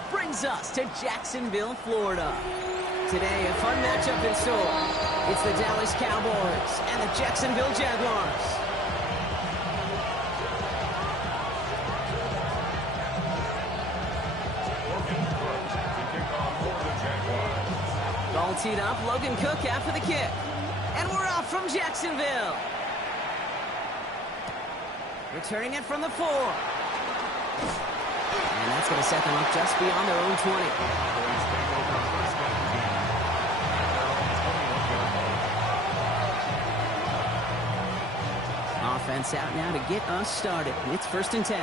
football brings us to Jacksonville, Florida. Today, a fun matchup in store. It's the Dallas Cowboys and the Jacksonville Jaguars. All teed up, Logan Cook after the kick. And we're off from Jacksonville. Returning it from the 4. And that's going to set them up just beyond their own 20. Offense out now to get us started. It's 1st and 10.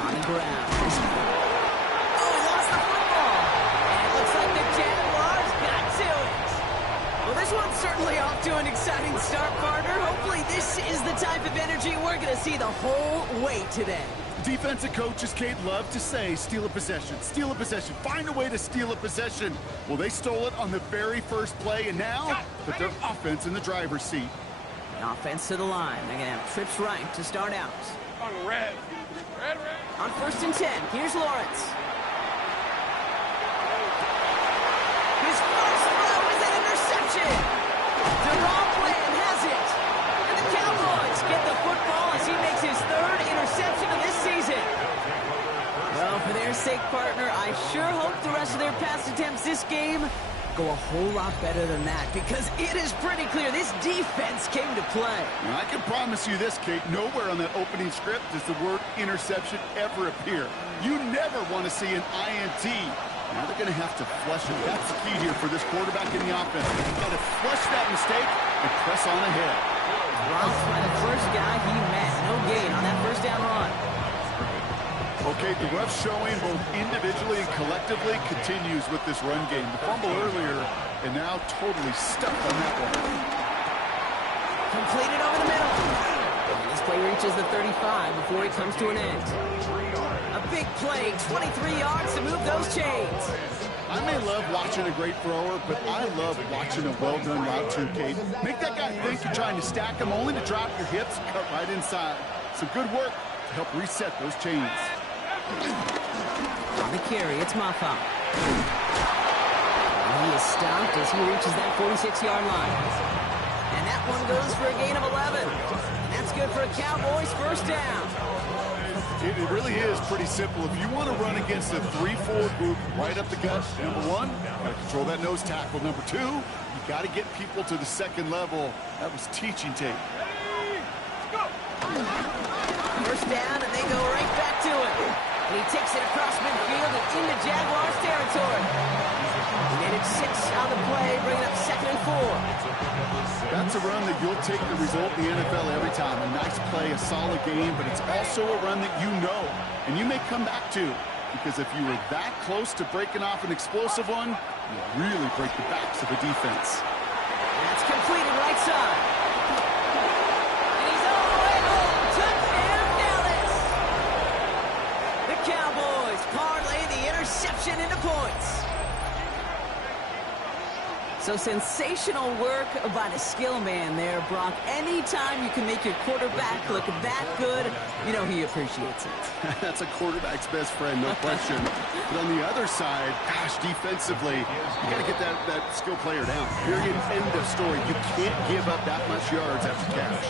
On the ground. Oh, he lost the football. And it looks like the Jaguars got to it. Well, this one's certainly off to an exciting start, partner. Hopefully this is the type of energy we're going to see the whole way today. Defensive coaches, Kate, love to say, steal a possession, find a way to steal a possession. Well, they stole it on the very first play, and now put their offense in the driver's seat. The offense to the line. They're going to have trips right to start out. On red. On 1st and 10, here's Lawrence. His first throw is an interception. Deron Bland has it. And the Cowboys get the football as he makes his 3rd interception of this season. Well, for their sake, partner, I sure hope the rest of their pass attempts this game go a whole lot better than that, because it is pretty clear this defense came to play. Now, I can promise you this, Kate, nowhere on that opening script does the word interception ever appear. You never want to see an INT. Now they're going to have to flush it. That's the key here for this quarterback in the offense. You've got to flush that mistake and press on ahead. Dropped by the first guy he met. No gain on that 1st down run. Okay, the rough showing both individually and collectively continues with this run game. The fumble earlier, and now totally stuck on that one. Completed over the middle. And this play reaches the 35 before it comes to an end. A big play, 23 yards to move those chains. I may love watching a great thrower, but I love watching a well-done route too, Kate. Make that guy think you're trying to stack him, only to drop your hips and cut right inside. Some good work to help reset those chains. On the carry, it's Maffa. And he is stopped as he reaches that 46-yard line. And that one goes for a gain of 11. And that's good for a Cowboys 1st down. It really is pretty simple. If you want to run against a 3-4 group right up the gut, number 1, got to control that nose tackle. Number 2, you got to get people to the 2nd level. That was teaching tape. 1st down, and they go right back to it. And he takes it across midfield and into Jaguars territory. He made it 6 on the play, bringing up 2nd and 4. That's a run that you'll take the result in the NFL every time. A nice play, a solid game, but it's also a run that you know and you may come back to. Because if you were that close to breaking off an explosive one, you really break the backs of a defense. And that's completed right side. And he's all the way home. Touchdown, Dallas. The Cowboys parlay the interception into points. So sensational work by the skill man there, Brock. Anytime you can make your quarterback look that good, you know he appreciates it. That's a quarterback's best friend, no question. But on the other side, gosh, defensively, you got to get that skill player down. Period, end of story. You can't give up that much yards after catch.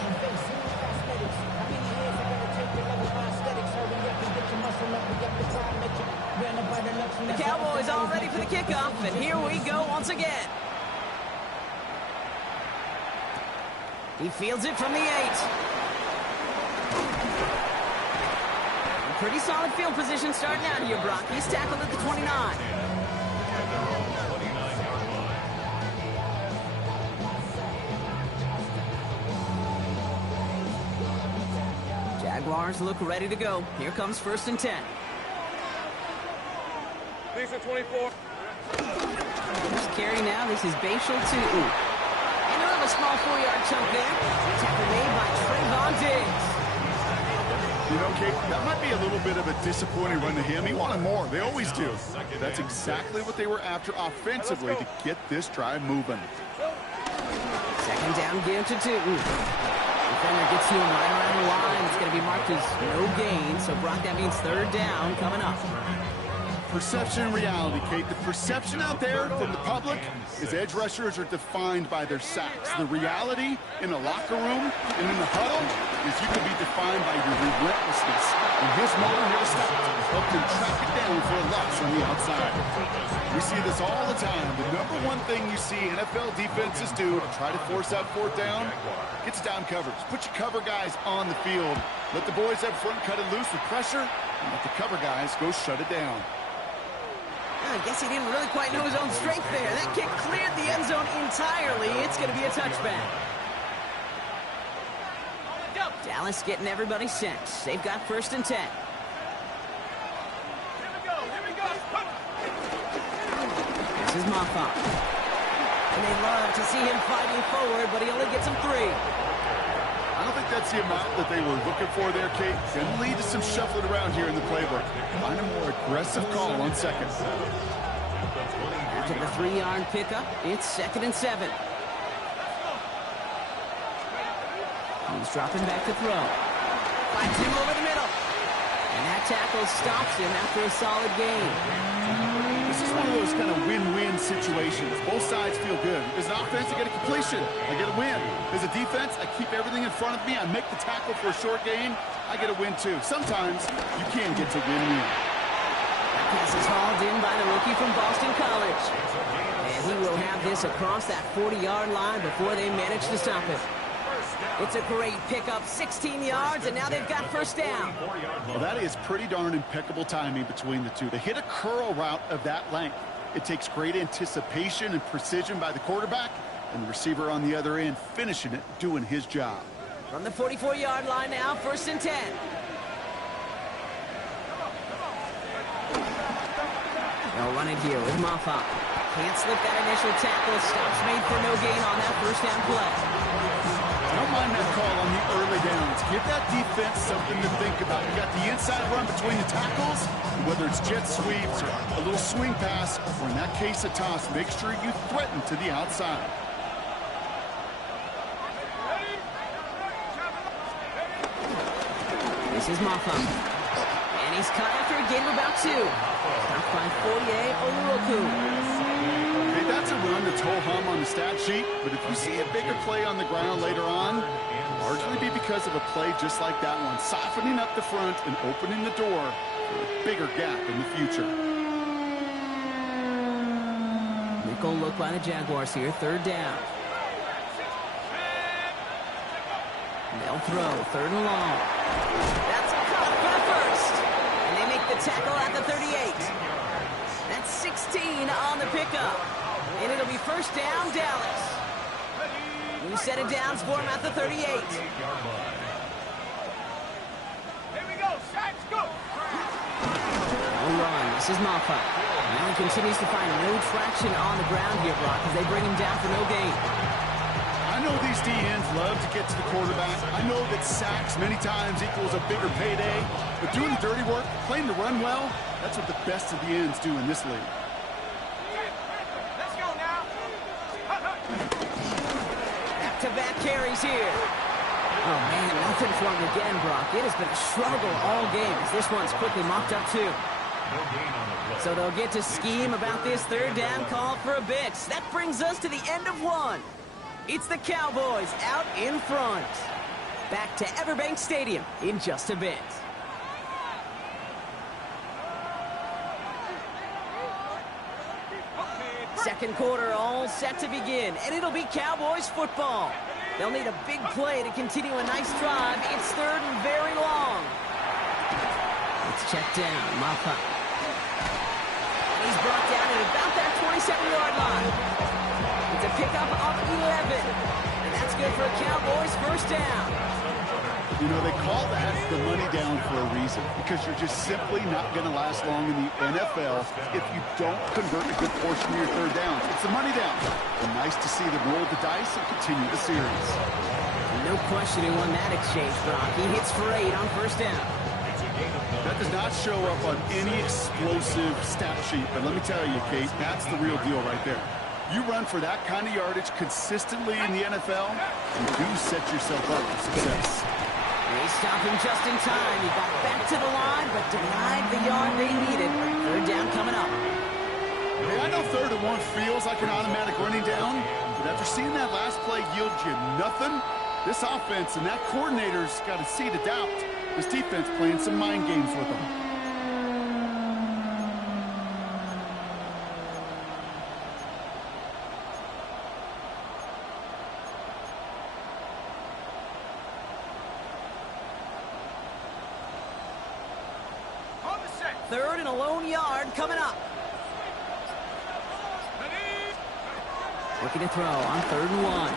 The Cowboys all ready for the kickoff, and here we go once again. He fields it from the 8. Pretty solid field position starting out here, Brock. He's tackled at the 29. Jaguars look ready to go. Here comes 1st and 10. These are 24. First carry now. This is Bashal to a small 4-yard chunk there. Tackle made by Trayvon Diggs. You know, Kate, that might be a little bit of a disappointing run to him. He wanted more. They always do. That's exactly what they were after offensively to get this drive moving. 2nd down, give to Tootin. Defender gets to him right around the line. It's going to be marked is no gain. So, Brock, that means third down coming up. Perception and reality, Kate. The perception out there from the public is edge rushers are defined by their sacks. The reality in a locker room and in the huddle is you can be defined by your relentlessness. And his motor never stopped. Helped him track it down for a loss on the outside. We see this all the time. The number one thing you see NFL defenses do to try to force that fourth down, gets down coverage. Put your cover guys on the field. Let the boys up front cut it loose with pressure, and let the cover guys go shut it down. I guess he didn't really quite know his own strength there. That kick cleared the end zone entirely. It's going to be a touchback. Dallas getting everybody set. They've got 1st and 10. Here we go. This is Moffat. And they love to see him fighting forward, but he only gets him 3. I don't think that's the amount that they were looking for there, Kate. Going to lead to some shuffling around here in the playbook. Find a more aggressive call on second. After the 3-yard pickup, it's 2nd and 7. He's dropping back to throw. Finds him over the middle. And that tackle stops him after a solid gain. This is one of those kind of win-win situations. Both sides feel good. As an offense, I get a completion. I get a win. As a defense, I keep everything in front of me. I make the tackle for a short gain. I get a win, too. Sometimes you can get to win-win. That pass is hauled in by the rookie from Boston College. And he will have this across that 40-yard line before they manage to stop it. It's a great pickup, 16 yards, and now they've got 1st down. Well, that is pretty darn impeccable timing between the two. To hit a curl route of that length, it takes great anticipation and precision by the quarterback, and the receiver on the other end finishing it, doing his job. From the 44-yard line now, 1st and 10. They'll run it here with Moffat. Can't slip that initial tackle. Stops made for no gain on that 1st down play. I don't mind that call on the early downs. Give that defense something to think about. You got the inside run between the tackles, whether it's jet sweeps or a little swing pass, or in that case, a toss. Make sure you threaten to the outside. This is Moffat. And he's cut after a gain of about 2. Stopped by Fourier Oluoku. Hey, that's a run that's ho-hum on the stat sheet, but if you see a bigger play on the ground later on, it'll largely be because of a play just like that one, softening up the front and opening the door for a bigger gap in the future. Nickel look by the Jaguars here, 3rd down. They'll throw, 3rd and long. That's caught for the 1st. And they make the tackle at the 38. That's 16 on the pickup. And it'll be 1st down, Dallas. New set of downs for him at the 38. Here we go, Sacks, go! No run. This is Moffat. Now he continues to find no traction on the ground here, Brock, as they bring him down for no gain. I know these DNs love to get to the quarterback. I know that sacks many times equals a bigger payday. But doing the dirty work, playing the run well, that's what the best of the ends do in this league. Let's go now! Back-to-back carries here. Oh, man, nothing for him again, Brock. It has been a struggle all game as this one's quickly mopped up, too. So they'll get to scheme about this 3rd down call for a bit. That brings us to the end of 1. It's the Cowboys out in front. Back to Everbank Stadium in just a bit. Second quarter all set to begin, and it'll be Cowboys football. They'll need a big play to continue a nice drive. It's 3rd and very long. It's checked down, Moffat. And he's brought down at about that 27-yard line. It's a pickup of 11. And that's good for a Cowboys 1st down. You know, they call that the money down for a reason, because you're just simply not going to last long in the NFL if you don't convert a good portion of your 3rd downs. It's the money down. And nice to see them roll the dice and continue the series. No question he won that exchange, Brock. He hits for 8 on 1st down. That does not show up on any explosive stat sheet, but let me tell you, Kate, that's the real deal right there. You run for that kind of yardage consistently in the NFL, you do set yourself up for success. They stop him just in time. He got back to the line, but denied the yard they needed. Third down coming up. Hey, I know 3rd and 1 feels like an automatic running down, but after seeing that last play yield you nothing, this offense and that coordinator's got a seed of doubt. This defense playing some mind games with them. On the set. 3rd and a lone yard coming up. Looking to throw on 3rd and 1.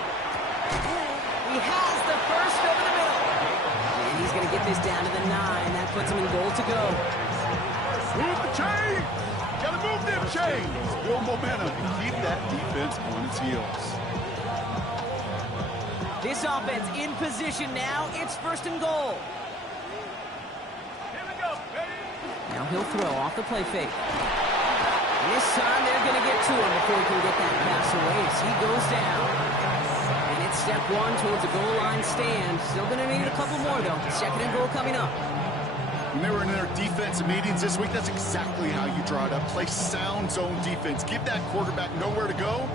He has the first over the middle. And he's going to get this down to the 9. That puts him in goal to go. Move the chain! Gotta move them chains! Build momentum and keep that defense on its heels. This offense in position now. It's 1st and goal. Here we go. Ready? Now he'll throw off the play fake. This time they're going to get to him before he can get that pass away as he goes down. And it's step 1 towards a goal line stand. Still going to need a couple more, though. 2nd and goal coming up. When they were in their defensive meetings this week, that's exactly how you draw it up. Play sound zone defense. Give that quarterback nowhere to go.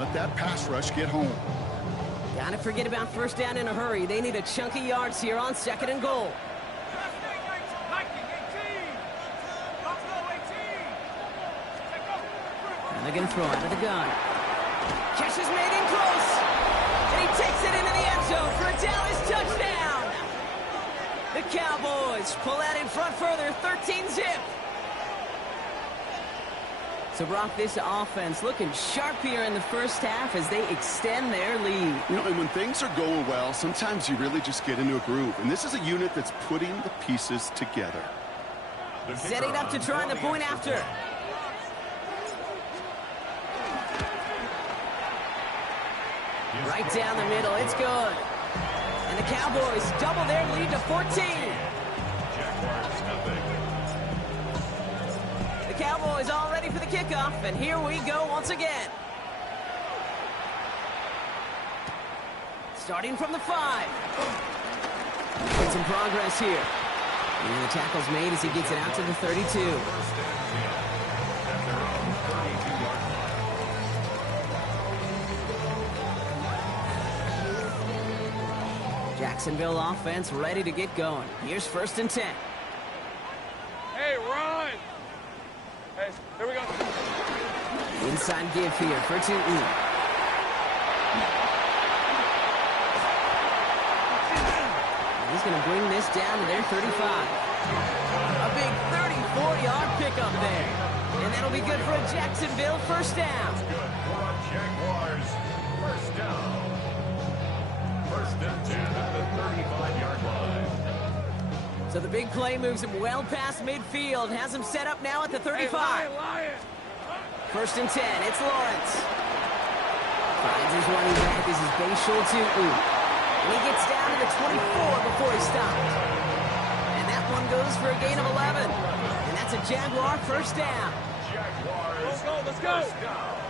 Let that pass rush get home. Gotta forget about 1st down in a hurry. They need a chunk of yards here on 2nd and goal. And they're going to throw out of the gun. Catch is made in close. And he takes it into the end zone for a Dallas touchdown. The Cowboys pull out in front further, 13-zip. So, Brock, this offense looking sharp here in the first half as they extend their lead. You know, and when things are going well, sometimes you really just get into a groove. And this is a unit that's putting the pieces together. Setting up to try the point after. Right down the middle, it's good. And the Cowboys double their lead to 14. The Cowboys all ready for the kickoff, and here we go once again. Starting from the 5. Making some progress here. And the tackle's made as he gets it out to the 32. Jacksonville offense ready to get going. Here's 1st and 10. Hey, run! Hey, here we go. Inside give here for Tootin. He's going to bring this down to their 35. A big 34-yard pickup there. And that'll be good for a Jacksonville 1st down. Jaguars, 1st down. 1st and 10 at the 35-yard line. So the big play moves him well past midfield. Has him set up now at the 35. Hey, Lion. 1st and 10. It's Lawrence. Finds his running back. This is Bayshul Tootin. And he gets down to the 24 before he stopped. And that one goes for a gain of 11. And that's a Jaguar 1st down. Jaguars, Let's go. 1st down.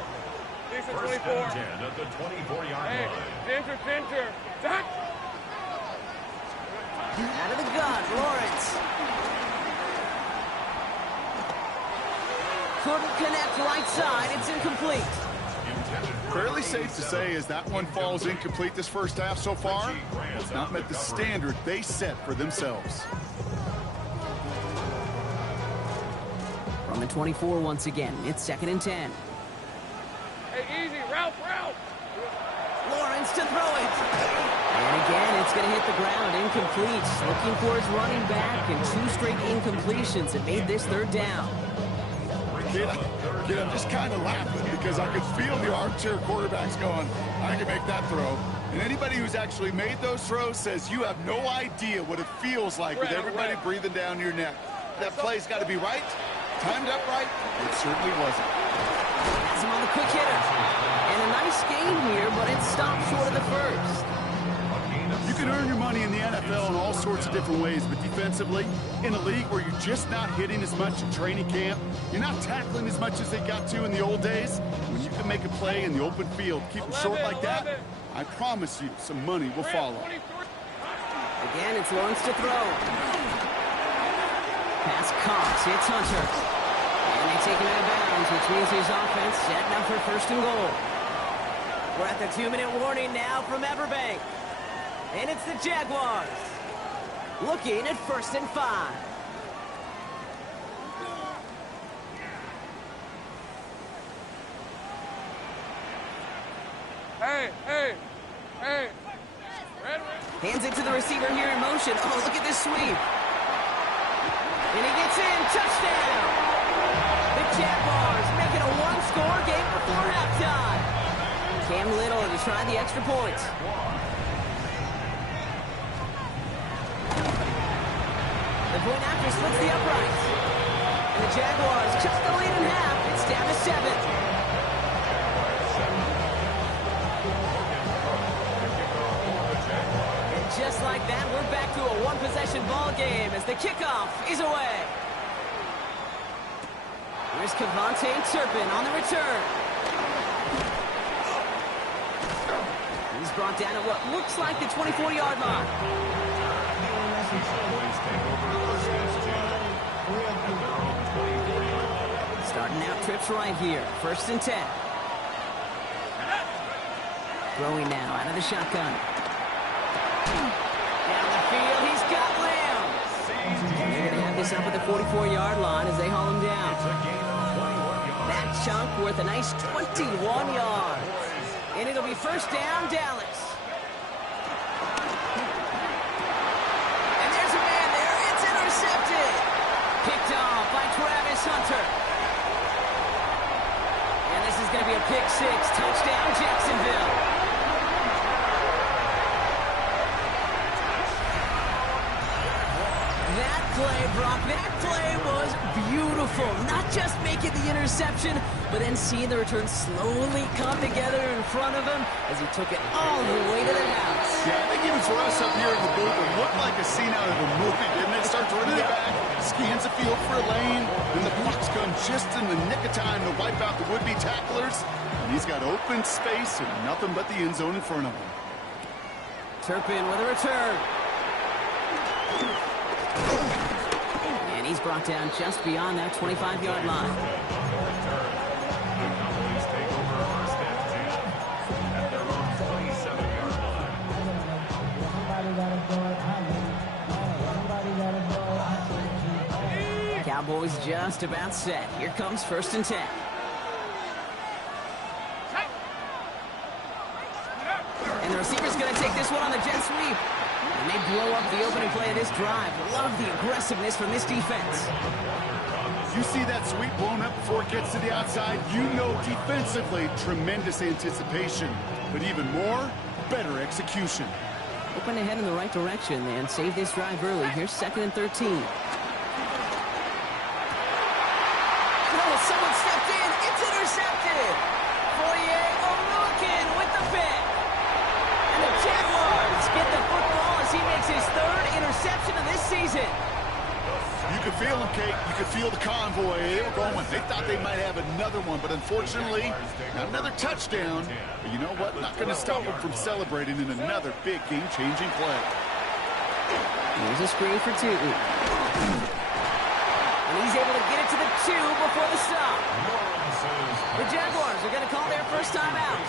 These are 1st 24. and 10 at the 24-yard Hey, line. center. Zach. Out of the gun, Lawrence. Couldn't connect right side. It's incomplete. Fairly safe to say as that one falls incomplete this first half so far, it's not met the standard they set for themselves. From the 24 once again, it's 2nd and 10. Hey, easy. Route. Lawrence to throw it. And again, it's going to hit the ground, incomplete. Looking for his running back, and 2 straight incompletions that made this 3rd down. Kid, I'm just kind of laughing because I could feel the armchair quarterbacks going, I can make that throw. And anybody who's actually made those throws says you have no idea what it feels like with everybody breathing down your neck. That play's got to be right, timed up right. It certainly wasn't. Has him on the quick hitter. And a nice game here, but it stopped short of the 1st. You can earn your money in the NFL in all sorts of different ways, but defensively, in a league where you're just not hitting as much in training camp, you're not tackling as much as they got to in the old days, when you can make a play in the open field, keep them short like that, I promise you some money will follow. Again, it's Lawrence to throw. Pass Cox, hits Hunter. And they take him out of bounds, which means his offense setting up for first and goal. We're at the 2-minute warning now from Everbank. And it's the Jaguars. Looking at 1st and 5. Hey. Red. Hands it to the receiver here in motion. Oh, look at this sweep. And he gets in. Touchdown. The Jaguars make it a one-score game before halftime. Cam Little to try the extra point. The point after splits the uprights. And the Jaguars cut the lead in half. It's down to 7. Just like that, we're back to a one-possession ball game as the kickoff is away. Here's Kevontae Turpin on the return. He's brought down at what looks like the 24-yard line. Starting out trips right here. 1st and 10. Throwing now out of the shotgun. Down the field, he's got Lamb. They're going to have this up at the 44-yard line as they haul him down. That chunk worth a nice 21 yards. And it'll be 1st down, Dallas. And there's a man there. It's intercepted. Picked off by Travis Hunter. And this is going to be a pick 6. Touchdown, Jacksonville. That play was beautiful. Not just making the interception, but then seeing the return slowly come together in front of him as he took it all the way to the house. Yeah, I think even for us up here in the booth, it looked like a scene out of a movie, didn't it? Starts running it back, scans the field for a lane, and the blocks come just in the nick of time to wipe out the would-be tacklers. And he's got open space and nothing but the end zone in front of him. Turpin with a return. And he's brought down just beyond that 25-yard line. Cowboys just about set. Here comes 1st and 10. And the receiver's going to take this one on the jet sweep. And they blow up the opening play of this drive. Love the aggressiveness from this defense. You see that sweep blown up before it gets to the outside, you know defensively, tremendous anticipation. But even more, better execution. Hoping to head in the right direction and save this drive early. Here's 2nd and 13. Oh, someone stepped in. It's intercepted. Foye Oluokun with the pick. And the Jaguars get the football as he makes his 3rd interception of this season. You could feel them, Kate. You could feel the convoy. They were going. They thought they might have another one, but unfortunately, not another touchdown. But you know what? Not going to stop them from celebrating in another big game-changing play. Here's a screen for Tootin. And he's able to get it to the 2 before the stop. The Jaguars are going to call their first time out.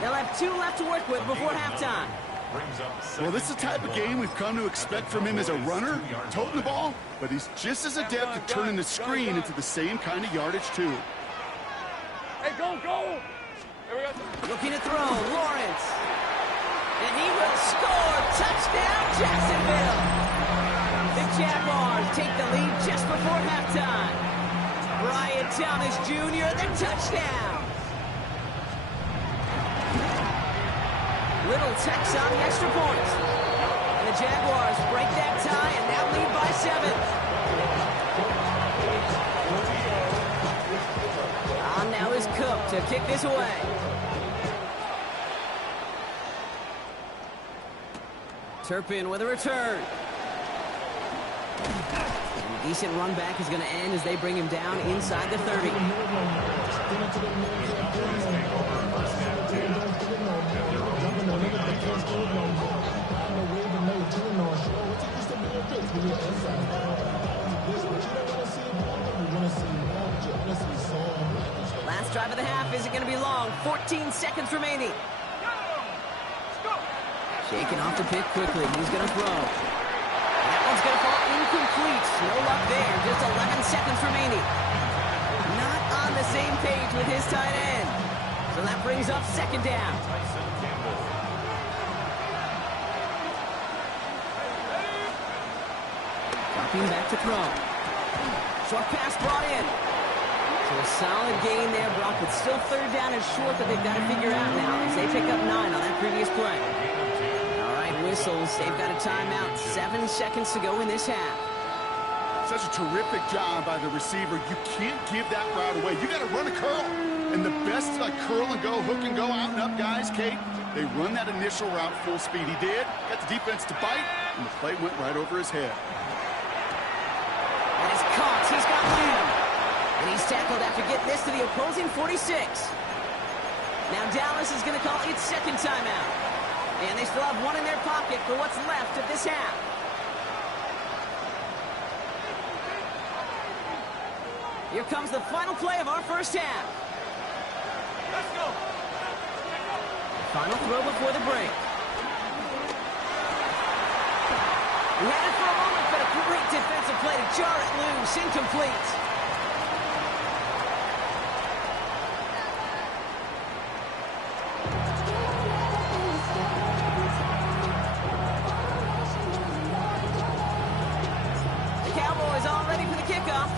They'll have 2 left to work with before halftime. Well, this is the type of game we've come to expect from him as a runner, toting the ball, but he's just as adept at turning the screen into the same kind of yardage, too. Hey, go! There we go. Looking to throw, Lawrence. And he will score. Touchdown, Jacksonville. The Jaguars take the lead just before halftime. Brian Thomas Jr., the touchdown. Little takes on the extra point. And the Jaguars break that tie and now lead by 7. On now is Cook to kick this away. Turpin with a return. And a decent run back is going to end as they bring him down inside the 30. Last drive of the half isn't going to be long. 14 seconds remaining. Shaking off the pick quickly. He's going to throw. That one's going to fall incomplete. No luck there. Just 11 seconds remaining. Not on the same page with his tight end. So that brings up second down. Dropping back to throw. Short pass brought in. So a solid gain there, Brock, but still third down and short that they've got to figure out now as they pick up 9 on that previous play. All right, whistles. They've got a timeout. 7 seconds to go in this half. Such a terrific job by the receiver. You can't give that route away. You got to run a curl. And the best curl and go, hook and go, out and up guys, Kate, they run that initial route full speed. He did. Got the defense to bite, and the play went right over his head. That is caught. He's got Lamb. And he's tackled after getting this to the opposing 46. Now Dallas is going to call its second timeout. And they still have one in their pocket for what's left of this half. Here comes the final play of our first half. Let's go. Final throw before the break. We had it for a moment, but a great defensive play to jar it loose. Incomplete.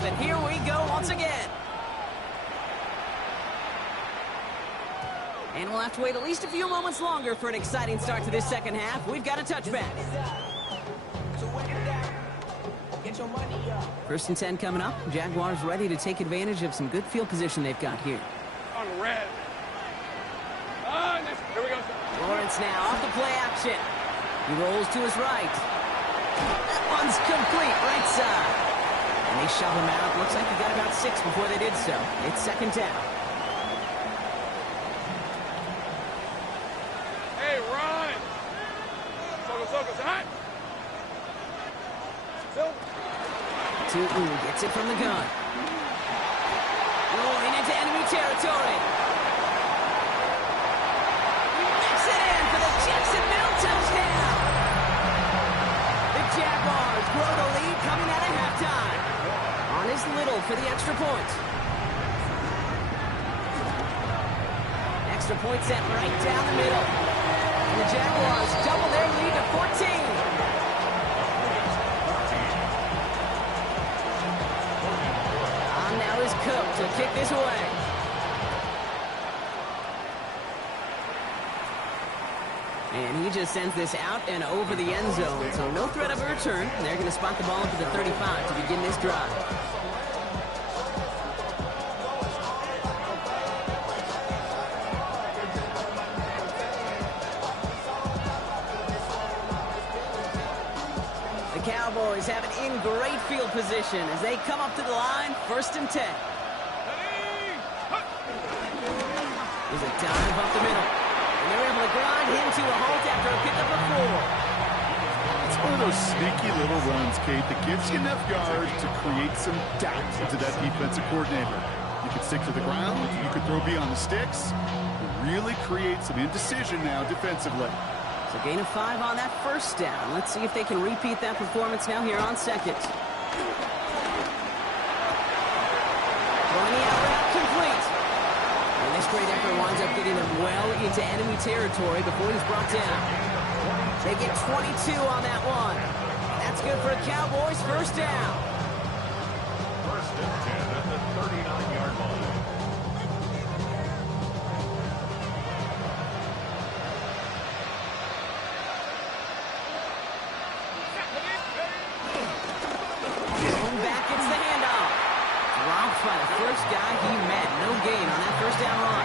And here we go once again. And we'll have to wait at least a few moments longer for an exciting start to this second half. We've got a touchback. First and 10 coming up. Jaguars ready to take advantage of some good field position they've got here. On red. Here we go. Lawrence now off the play action. He rolls to his right. That one's complete, right side. And they shove him out. Looks like he got about 6 before they did so. It's second down. Hey, run! Focus, hot! Tutu gets it from the gun. Rolling into enemy territory. He makes it in for the Jacksonville touchdown. The Jaguars grow the lead coming out of halftime. On is Little for the extra point. Extra point set right down the middle. And the Jaguars double their lead to 14. On now is Cook to kick this away. And he just sends this out and over the end zone. So no threat of a return. And they're going to spot the ball up to the 35 to begin this drive. The Cowboys have it in great field position as they come up to the line, 1st and 10. There's a dive up the middle. And they're able to grind him to a halt after a pickup of 4. It's one of those sneaky little runs, Kate, that gives you enough yards to create some doubt into that defensive coordinator. You could stick to the ground, you could throw beyond the sticks, really create some indecision now defensively. So gain of 5 on that first down. Let's see if they can repeat that performance now here on second. Throwing the out route complete. And this great effort winds up getting them well into enemy territory before he's brought down. They get 22 on that one. That's good for a Cowboys first down. First and 10 at the 39-yard line. By the first guy he met. No gain on that first down run.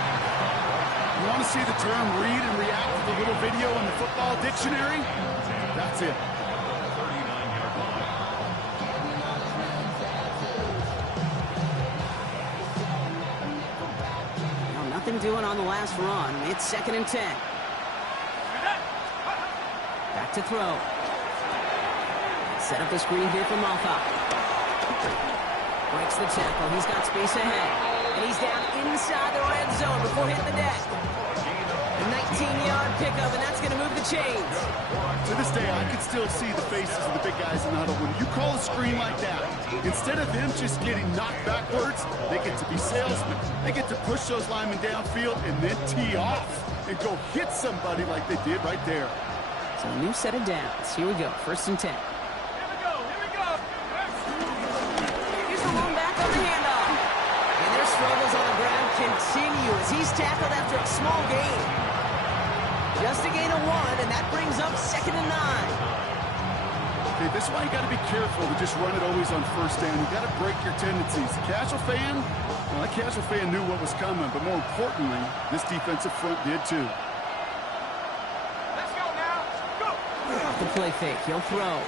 You want to see the term read and react to the little video in the football dictionary? That's it. 39-yard line. Well, nothing doing on the last run. It's 2nd and 10. Back to throw. Set up the screen here for Malta. Breaks the tackle. He's got space ahead. And he's down inside the red zone before hitting the deck. A 19-yard pickup, and that's going to move the chains. To this day, I can still see the faces of the big guys in the huddle. When you call a screen like that, instead of them just getting knocked backwards, they get to be salesmen. They get to push those linemen downfield and then tee off and go hit somebody like they did right there. So a new set of downs. Here we go, 1st and 10. Here we go. Here's the long back on the handoff. And their struggles on the ground continue as he's tackled after a small gain. Just a gain of 1, and that brings up 2nd and 9. Okay, this is why you got to be careful to just run it always on 1st down. You got to break your tendencies. Casual fan, well, that casual fan knew what was coming, but more importantly, this defensive front did too. Let's go now. Go. Off the play fake, he'll throw.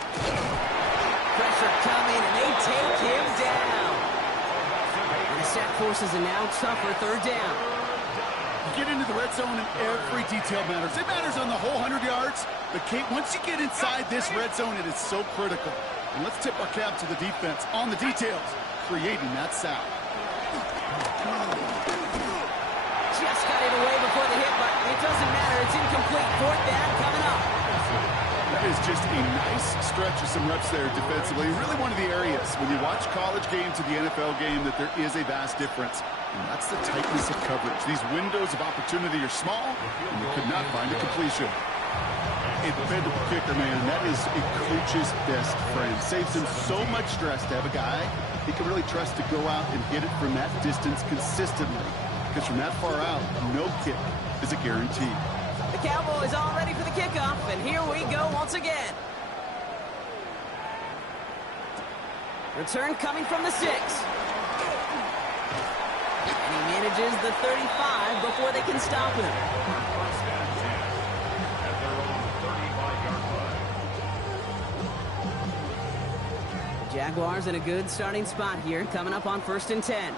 Pressure coming, and they take him down. And the sack forces a now tougher 3rd down. You get into the red zone and every detail matters. It matters on the whole 100 yards. But, Kate, once you get inside this red zone, it is so critical. And let's tip our cap to the defense on the details, creating that sack. Just got it away before the hit, but it doesn't matter. It's incomplete. 4th down coming up. That is just a nice stretch of some reps there defensively. Really one of the areas when you watch college game to the NFL game that there is a vast difference. And that's the tightness of coverage. These windows of opportunity are small, and you could not find a completion. A dependable kicker, man, that is a coach's best friend. Saves him so much stress to have a guy he can really trust to go out and hit it from that distance consistently. Because from that far out, no kick is a guarantee. The Cowboys all ready for the kickoff, and here we go once again. Return coming from the 6. And he manages the 35 before they can stop him. The Jaguars in a good starting spot here, coming up on 1st and 10.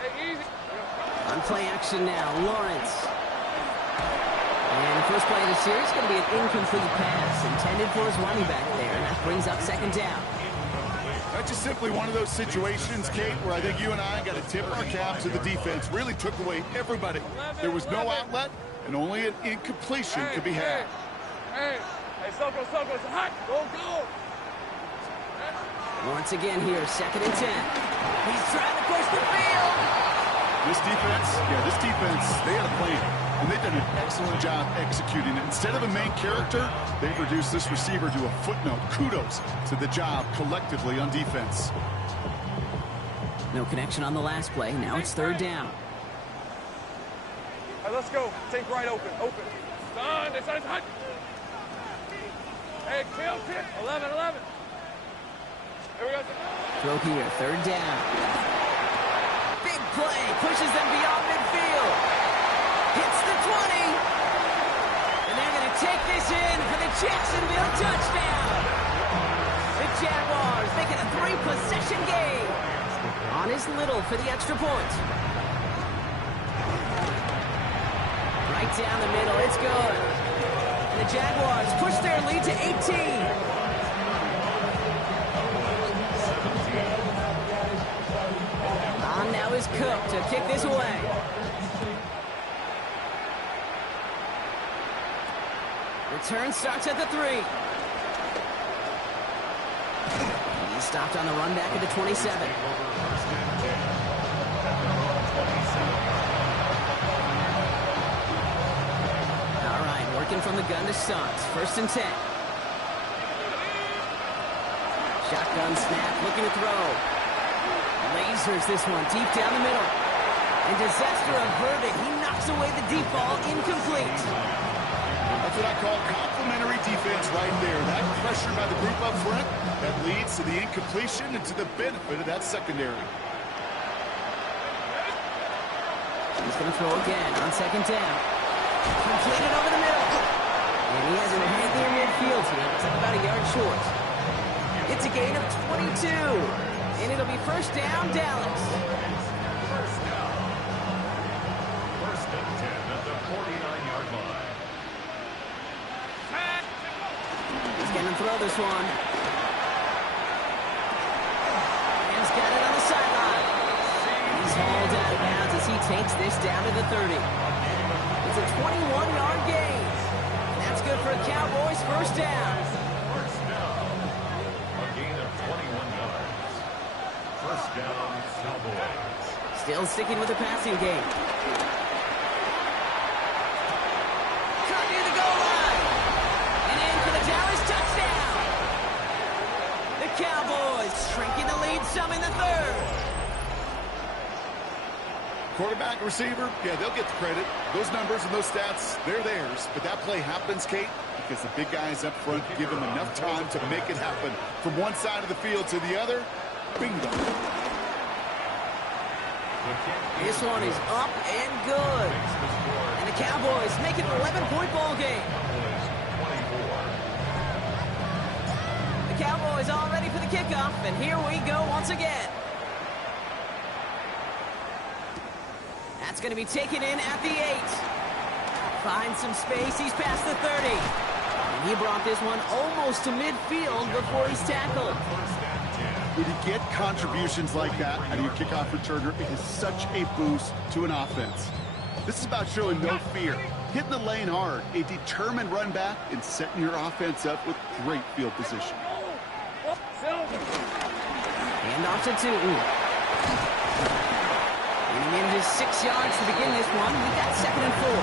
Hey, easy. On play action now, Lawrence. And the first play of the series is going to be an incomplete pass intended for his running back there, and that brings up 2nd down. That's just simply one of those situations, Kate, where I think you and I got to tip our cap to the defense. Really took away everybody. There was no outlet, and only an incompletion could be had. Hey, Soko, it's hot. Go. Once again here, 2nd and 10. He's trying to push the field. This defense, they had a plan. And they've done an excellent job executing it. Instead of a main character, they've reduced this receiver to a footnote. Kudos to the job collectively on defense. No connection on the last play. Now it's 3rd down. All right, let's go. Take right open. Son, it's hot. Hey, tail tip. 11. Here we go. Throw here, 3rd down. Big play, pushes them beyond midfield. Hits the 20. And they're going to take this in for the Jacksonville touchdown. The Jaguars making a 3-possession game. On his Little for the extra point. Right down the middle, it's good. And the Jaguars push their lead to 18. On now is Cook to kick this away. Return starts at the 3. He's stopped on the run back at the 27. All right, working from the gun to Suggs. 1st and 10. Shotgun snap, looking to throw. Lasers this one deep down the middle. And disaster averted. He knocks away the deep ball, incomplete. That's what I call complementary defense right there. That pressure by the group up front, that leads to the incompletion and to the benefit of that secondary. He's going to throw again on 2nd down. Completed over the middle. And he has it right near midfield here. It's about a yard short. It's a gain of 22. And it'll be 1st down, Dallas. 1st and 10 at the 49-yard line. He's going to throw throw this one. He's got it on the sideline. He's hauled out of bounds as he takes this down to the 30. It's a 21-yard gain. That's good for a Cowboys first down. First down. A gain of 21 yards. First down, Cowboys. Still sticking with the passing game. Cut near the goal line. And in for the Dallas touchdown. The Cowboys shrinking the lead some in the third. Quarterback, receiver, yeah, they'll get the credit. Those numbers and those stats, they're theirs. But that play happens, Kate, because the big guys up front give them enough time to make it happen. From one side of the field to the other, bingo. This one is up and good. And the Cowboys make it an 11-point ball game. The Cowboys all ready for the kickoff, and here we go once again. That's going to be taken in at the 8. Finds some space. He's past the 30. And he brought this one almost to midfield before he's tackled. When you get contributions like that out of your kickoff returner, it is such a boost to an offense. This is about showing no fear, hitting the lane hard, a determined run back, and setting your offense up with great field position. Hand off to Tootin. And he manages 6 yards to begin this one. We got 2nd and 4.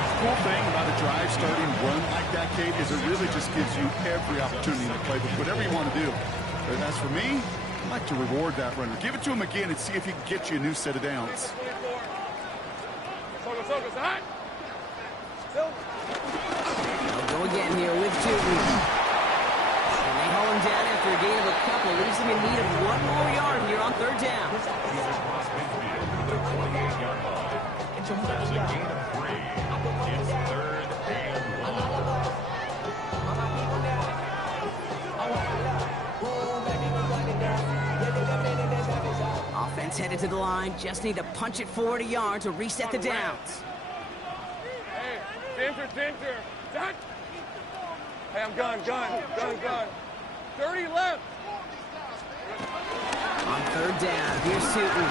The cool thing about a drive starting run like that, Kate, is it really just gives you every opportunity to play with whatever you want to do. But as for me, I like to reward that runner. Give it to him again and see if he can get you a new set of downs. They'll go again here with Tootin. And they haul him down after a gain of a couple. Leaves him in need of 1 more yard here on 3rd down. That's a gain of 3. It's 3rd and 1. Offense headed to the line. Just need to punch it forward a yard to reset the downs. Hey, danger. Hey, I'm gun. 30 left. On 3rd down, here's Tootin.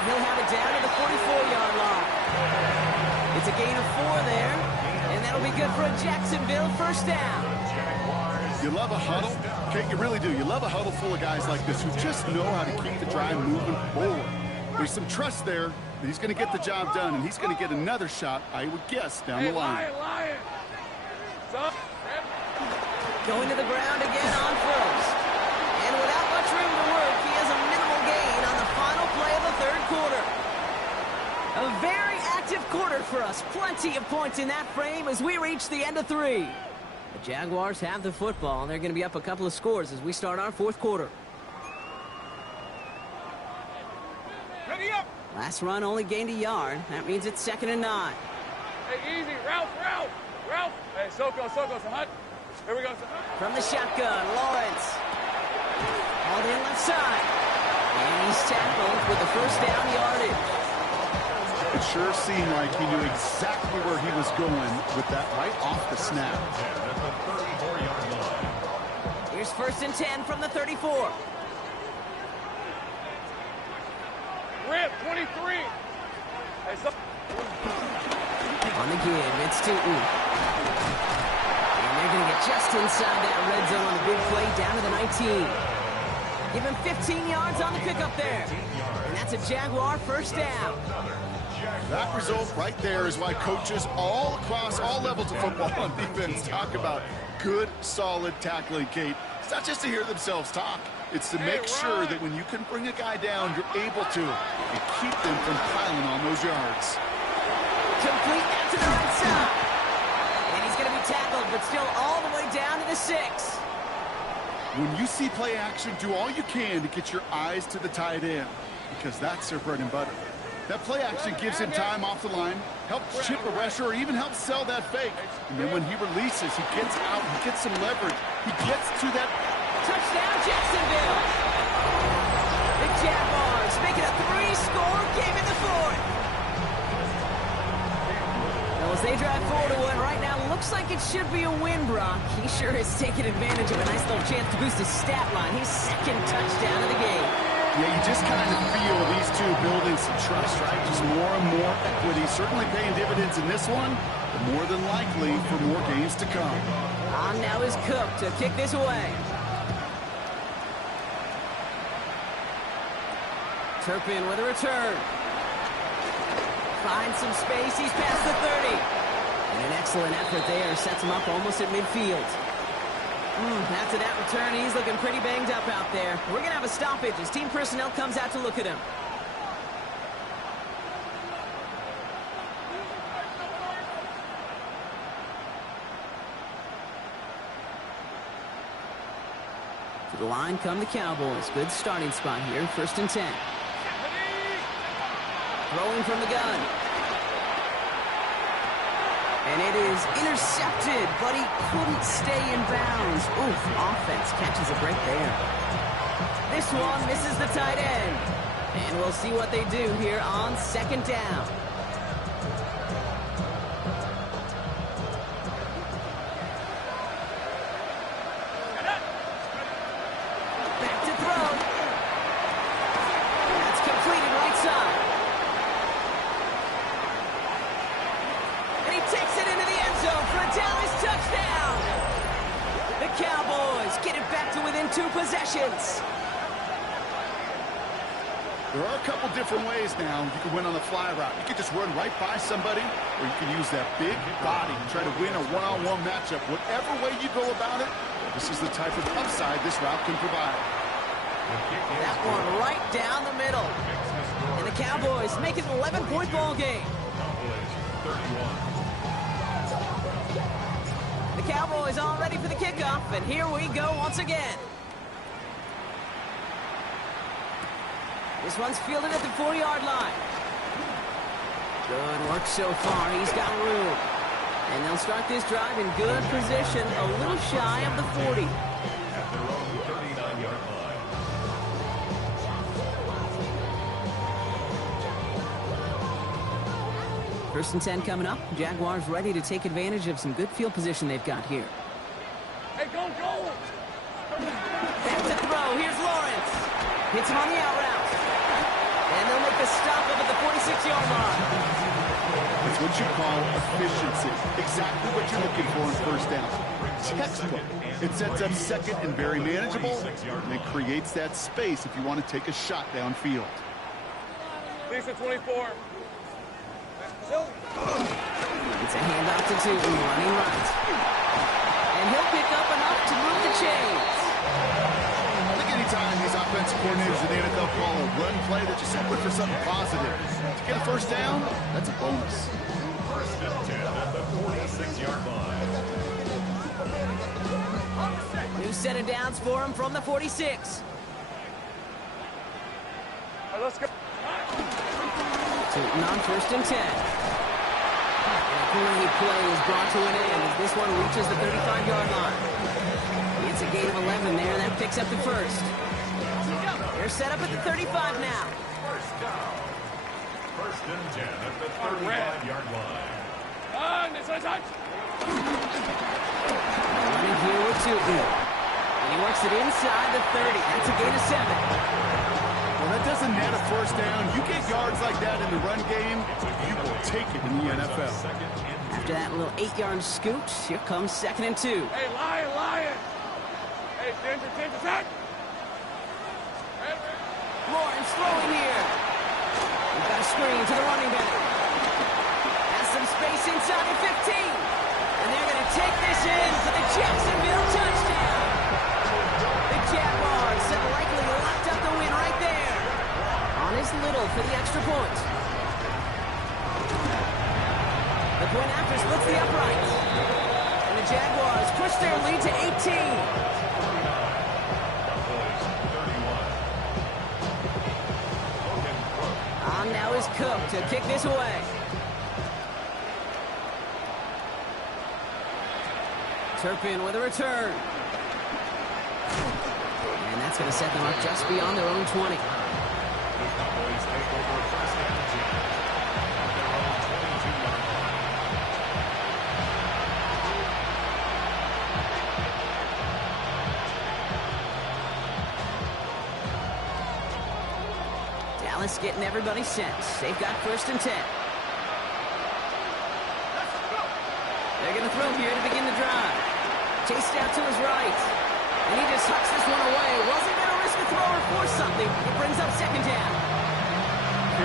And he'll have it down to the 44-yard line. It's a gain of 4 there, and that'll be good for a Jacksonville first down. You love a huddle? Okay, you really do. You love a huddle full of guys like this who just know how to keep the drive moving forward. There's some trust there that he's going to get the job done, and he's going to get another shot, I would guess, down the line. Lion. Going to the ground again on 1st. And without much room to work, he has a minimal gain on the final play of the 3rd quarter. A very active quarter for us. Plenty of points in that frame as we reach the end of 3. The Jaguars have the football, and they're going to be up a couple of scores as we start our 4th quarter. Ready up. Last run only gained a yard. That means it's 2nd and 9. Hey, easy. Ralph. Hey, Soko, Sahut. Here we go, Sahut. From the shotgun, Lawrence. Hauled in left side. And he's tackled with the first down yardage. It sure seemed like he knew exactly where he was going with that right off the snap. Here's 1st and 10 from the 34. Rip, 23. Hey, On the give, it's Tootin. And they're going to get just inside that red zone on the big play down to the 19. Give him 15 yards on the pickup there. And that's a Jaguar first down. That result right there is why coaches all across all levels of football and defense talk about good, solid tackling, Kate. It's not just to hear themselves talk. It's to make sure that when you can bring a guy down, you're able to and keep them from piling on those yards. Complete that to the right side. And he's going to be tackled, but still all the way down to the 6. When you see play action, do all you can to get your eyes to the tight end because that's their bread and butter. That play action gives him time off the line, helps chip a rusher, or even helps sell that fake. And then when he releases, he gets out, he gets some leverage. He gets to that. Touchdown, Jacksonville! The Jaguars make it a 3-score game in the 4th. They'll As they drive forward to what right now looks like it should be a win, Brock. He sure has taken advantage of a nice little chance to boost his stat line. His second touchdown of the game. Yeah, you just kind of feel these two building some trust, right? Just more and more equity. Certainly paying dividends in this one, but more than likely for more games to come. On now is Cook to kick this away. Turpin with a return. Finds some space. He's past the 30. And an excellent effort there. Sets him up almost at midfield. After that return, he's looking pretty banged up out there. We're going to have a stoppage as team personnel comes out to look at him. To the line come the Cowboys. Good starting spot here. 1st and 10. Throwing from the gun. And it is intercepted, but he couldn't stay in bounds. Oof, offense catches a break there. This one misses the tight end. And we'll see what they do here on 2nd down. Back to throw. That's completed right side. And he takes it into the end zone for a Dallas touchdown. The Cowboys get it back to within 2 possessions. There are a couple different ways now you can win on the fly route. You can just run right by somebody, or you can use that big body and try to win a one-on-one matchup. Whatever way you go about it, this is the type of upside this route can provide. That one right down the middle. And the Cowboys make it an 11-point ball game. The Cowboys all ready for the kickoff, and here we go once again. This one's fielded at the 4-yard line. Good work so far. He's got room. And they'll start this drive in good position, a little shy of the 40. At their own 39-yard line. 1st and 10 coming up. Jaguars ready to take advantage of some good field position they've got here. Hey, go! Back to throw. Here's Lawrence. Hits him on the out route. And they'll make the stop up at the 46-yard line. It's what you call efficiency. Exactly what you're looking for in 1st down. Textbook. It sets up 2nd and very manageable, and it creates that space if you want to take a shot downfield. Lisa 24. It's a handoff to Tootin, running right. And he'll pick up enough to move the chains. I think anytime these offensive coordinators in the NFL call a run play, they're just hoping for something positive. To get a 1st down, that's a bonus. 1st and 10 at the 46-yard line. New set of downs for him from the 46. All right, let's go. Tootin on 1st and 10. Great play is brought to an end as this one reaches the 35-yard line. It's a gain of 11 there. That picks up the 1st. They're set up at the 35 now. 1st and 10 at the 35-yard line. It's a touch. Running here with Tootin. And he works it inside the 30. That's a gain of 7. Well, that doesn't net a 1st down. You get yards like that in the run game, you will take it in the NFL. After that little 8-yard scoot, here comes 2nd and 2. Hey, Lion. Hey, Ginger, set. Lawrence throwing here. We've got a screen to the running back. Has some space inside the 15. And they're going to take this in for the Jacksonville touchdown. The Jaguars have likely locked up the win right there. On his Little for the extra point. The point after splits the uprights. And the Jaguars push their lead to 18. On now is Cook to kick this away. Turpin with a return. And that's going to set them up just beyond their own 20. Dallas getting everybody set. They've got 1st and 10. They're going to throw here to begin the drive. Chased out to his right. And he just hucks this one away. Wasn't going to risk a throw or force something. It brings up 2nd down.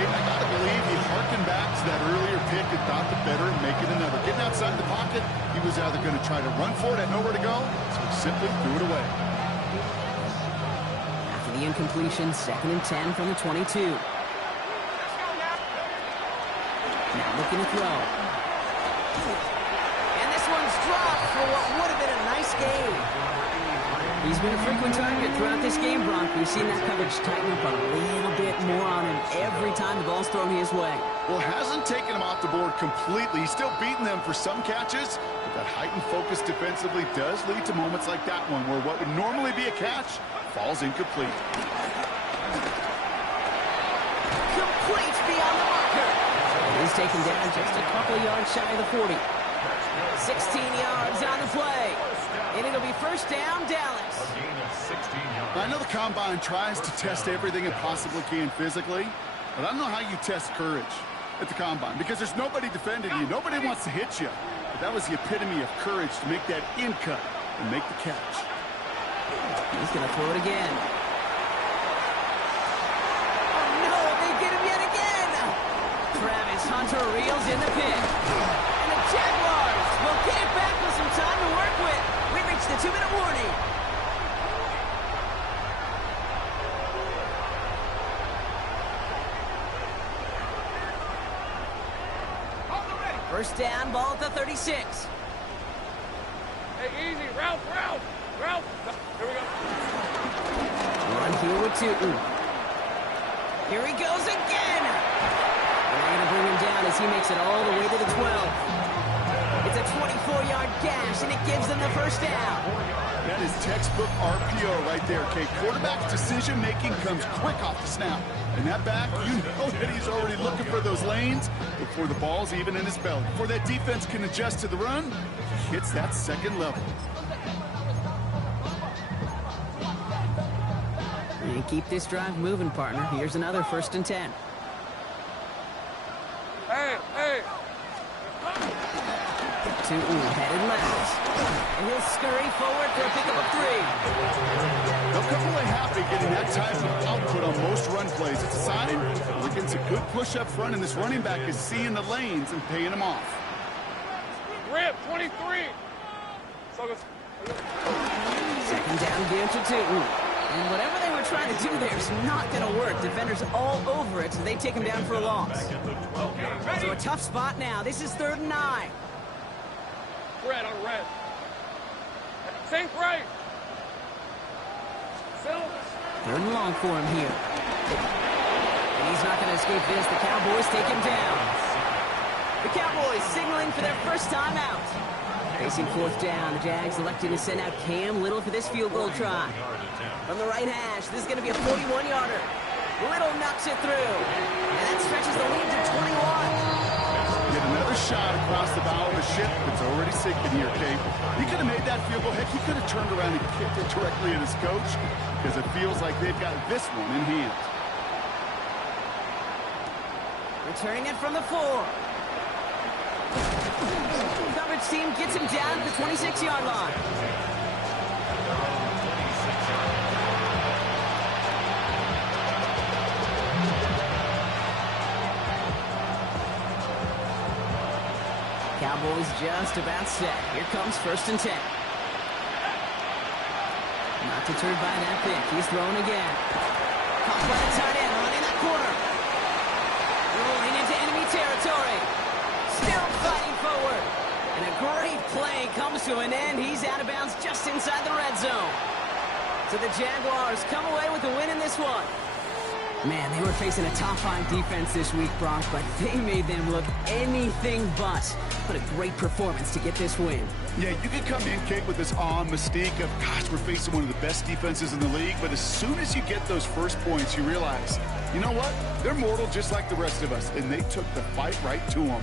I got to believe he harkened back to that earlier pick and thought the better and make it another. Getting outside the pocket, he was either going to try to run for it, had nowhere to go, so he simply threw it away. After the incompletion, 2nd and 10 from the 22. Now looking to throw. And this one's dropped for what would have been a nice gain. He's been a frequent target throughout this game, Bronk. We've seen that coverage tighten up a little bit more on him every time the ball's thrown his way. Well, hasn't taken him off the board completely. He's still beating them for some catches, but that heightened focus defensively does lead to moments like that one, where what would normally be a catch falls incomplete. Complete beyond the marker. He's taken down just a couple yards shy of the 40. 16 yards on the play. And it'll be 1st down, Dallas. A gain of 16 yards. I know the Combine tries to test everything it possibly can physically, but I don't know how you test courage at the Combine, because there's nobody defending you. Nobody wants to hit you. But that was the epitome of courage to make that in cut and make the catch. He's going to throw it again. Oh, no, they get him yet again. Travis Hunter reels in the pit. And the Jaguars will get it back with some time to work with. We reached the 2-minute warning. First down, ball at the 36. Hey, easy. Ralph. Here we go. Run here with Tootin. Here he goes again. They're going to bring him down as he makes it all the way to the 12. It's a 24-yard gash, and it gives them the 1st down. That is textbook RPO right there, Kate. Quarterback's decision-making comes quick off the snap. And that back, you know that he's already looking for those lanes before the ball's even in his belly. Before that defense can adjust to the run, he hits that 2nd level. And keep this drive moving, partner. Here's another 1st and 10. Hey. Tootin headed left. And he'll scurry forward for a pickup of 3. They'll come away happy getting that type of output on most run plays. It's a sign we're getting some good push up front, and this running back is seeing the lanes and paying them off. Rip, 23. So good. 2nd down again to Tootin. And whatever they were trying to do there is not going to work. Defenders all over it, so they take him down for a loss. So a tough spot now. This is 3rd and 9. Red on red. Sink right. 3rd and long for him here. And he's not going to escape this. The Cowboys take him down. The Cowboys signaling for their 1st time out. Facing 4th down, the Jags electing to send out Cam Little for this field goal try. From the right hash, this is going to be a 41-yarder. Little knocks it through. And that stretches the lead to 21. Get another shot across the bow of the ship that's already sinking here, Kate. He could have made that field goal. Heck, he could have turned around and kicked it directly at his coach, because it feels like they've got this one in hand. Returning it from the 4. Coverage team gets him down at the 26-yard line. Cowboys just about set. Here comes 1st and 10. Not deterred by that pick. He's throwing again. Caught by the tight end, running that corner. Rolling into enemy territory. Still fighting forward. And a great play comes to an end. He's out of bounds just inside the red zone. So the Jaguars come away with the win in this one. Man, they were facing a top-5 defense this week, Bronk, but they made them look anything but. What a great performance to get this win. Yeah, you can come in, Kate, with this awe and mystique of, gosh, we're facing one of the best defenses in the league, but as soon as you get those first points, you realize, you know what? They're mortal just like the rest of us, and they took the fight right to them.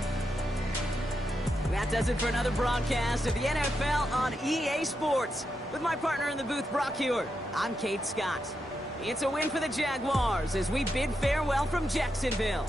That does it for another broadcast of the NFL on EA Sports. With my partner in the booth, Brock Hewitt, I'm Kate Scott. It's a win for the Jaguars as we bid farewell from Jacksonville.